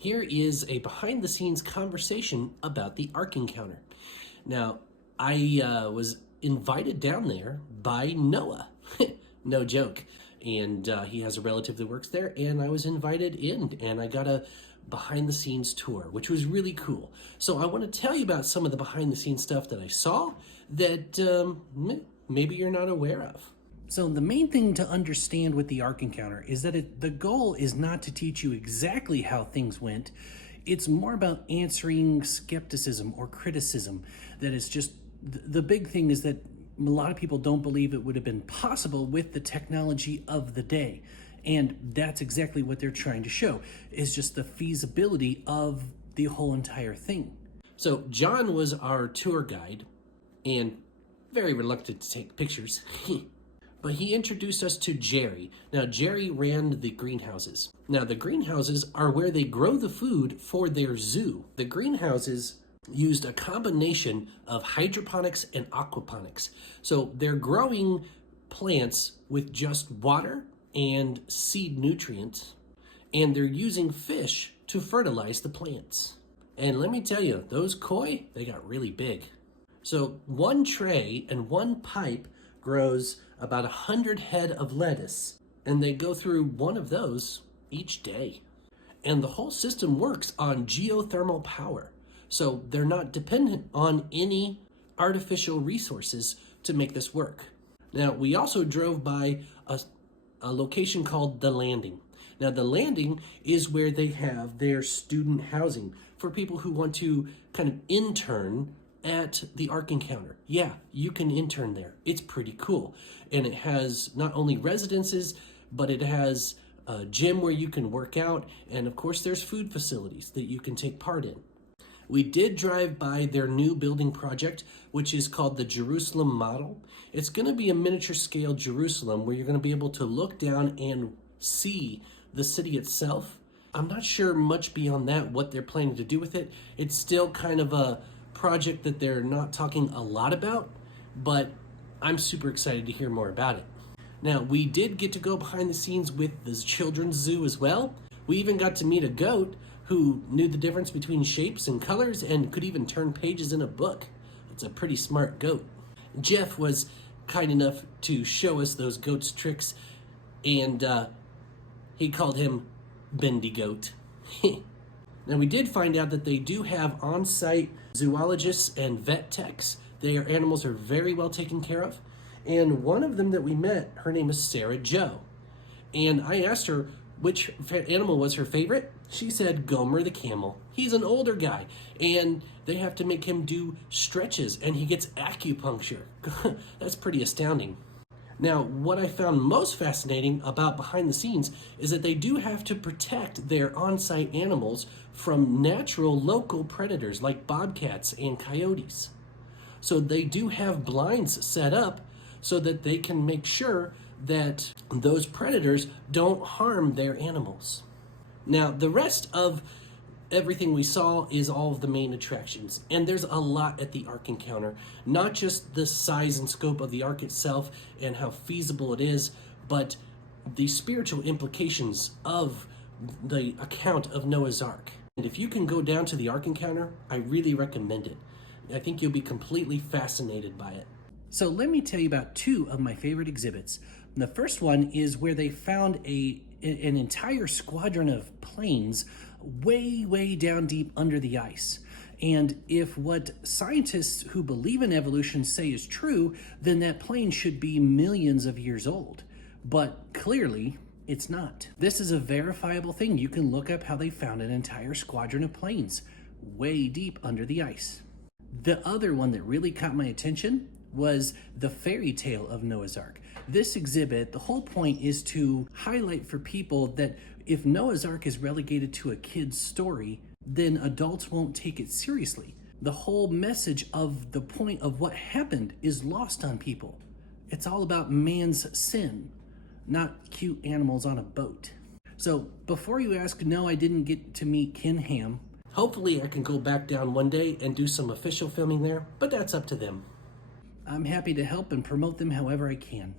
Here is a behind-the-scenes conversation about the Ark Encounter. Now, I was invited down there by Noah. No joke. And he has a relative that works there, and I was invited in, and I got a behind-the-scenes tour, which was really cool. So I want to tell you about some of the behind-the-scenes stuff that I saw that maybe you're not aware of. So the main thing to understand with the Ark Encounter is that the goal is not to teach you exactly how things went. It's more about answering skepticism or criticism. That is just, the big thing is that a lot of people don't believe it would have been possible with the technology of the day. And that's exactly what they're trying to show, is just the feasibility of the whole entire thing. So John was our tour guide and very reluctant to take pictures. But he introduced us to Jerry. Now, Jerry ran the greenhouses. Now, the greenhouses are where they grow the food for their zoo. The greenhouses used a combination of hydroponics and aquaponics. So they're growing plants with just water and seed nutrients, and they're using fish to fertilize the plants. And let me tell you, those koi, they got really big. So one tray and one pipe grows about 100 head of lettuce, and they go through one of those each day. And the whole system works on geothermal power, so they're not dependent on any artificial resources to make this work. Now, we also drove by a location called The Landing. Now, The Landing is where they have their student housing for people who want to kind of intern at the Ark Encounter. Yeah, you can intern there. It's pretty cool. And it has not only residences, but it has a gym where you can work out. And of course, there's food facilities that you can take part in. We did drive by their new building project, which is called the Jerusalem Model. It's going to be a miniature scale Jerusalem where you're going to be able to look down and see the city itself. I'm not sure much beyond that what they're planning to do with it. It's still kind of a project that they're not talking a lot about, but I'm super excited to hear more about it. Now, we did get to go behind the scenes with the children's zoo as well. We even got to meet a goat who knew the difference between shapes and colors and could even turn pages in a book. It's a pretty smart goat. Jeff was kind enough to show us those goat's tricks, and he called him Bendy Goat. Now, we did find out that they do have on-site zoologists and vet techs. Their animals are very well taken care of. And one of them that we met, her name is Sarah Jo. And I asked her which animal was her favorite. She said Gomer the camel. He's an older guy, and they have to make him do stretches, and he gets acupuncture. That's pretty astounding. Now, what I found most fascinating about behind the scenes is that they do have to protect their on-site animals from natural local predators like bobcats and coyotes. So they do have blinds set up so that they can make sure that those predators don't harm their animals. Now, the rest of everything we saw is all of the main attractions, and there's a lot at the Ark Encounter. Not just the size and scope of the Ark itself and how feasible it is, but the spiritual implications of the account of Noah's Ark. And if you can go down to the Ark Encounter, I really recommend it. I think you'll be completely fascinated by it. So let me tell you about two of my favorite exhibits. The first one is where they found an entire squadron of planes way down deep under the ice. And if what scientists who believe in evolution say is true, then that plane should be millions of years old. But clearly, it's not. This is a verifiable thing. You can look up how they found an entire squadron of planes way deep under the ice. The other one that really caught my attention was the fairy tale of Noah's Ark. This exhibit, the whole point is to highlight for people that if Noah's Ark is relegated to a kid's story, then adults won't take it seriously. The whole message of the point of what happened is lost on people. It's all about man's sin, not cute animals on a boat. So before you ask, no, I didn't get to meet Ken Ham. Hopefully I can go back down one day and do some official filming there, but that's up to them. I'm happy to help and promote them however I can.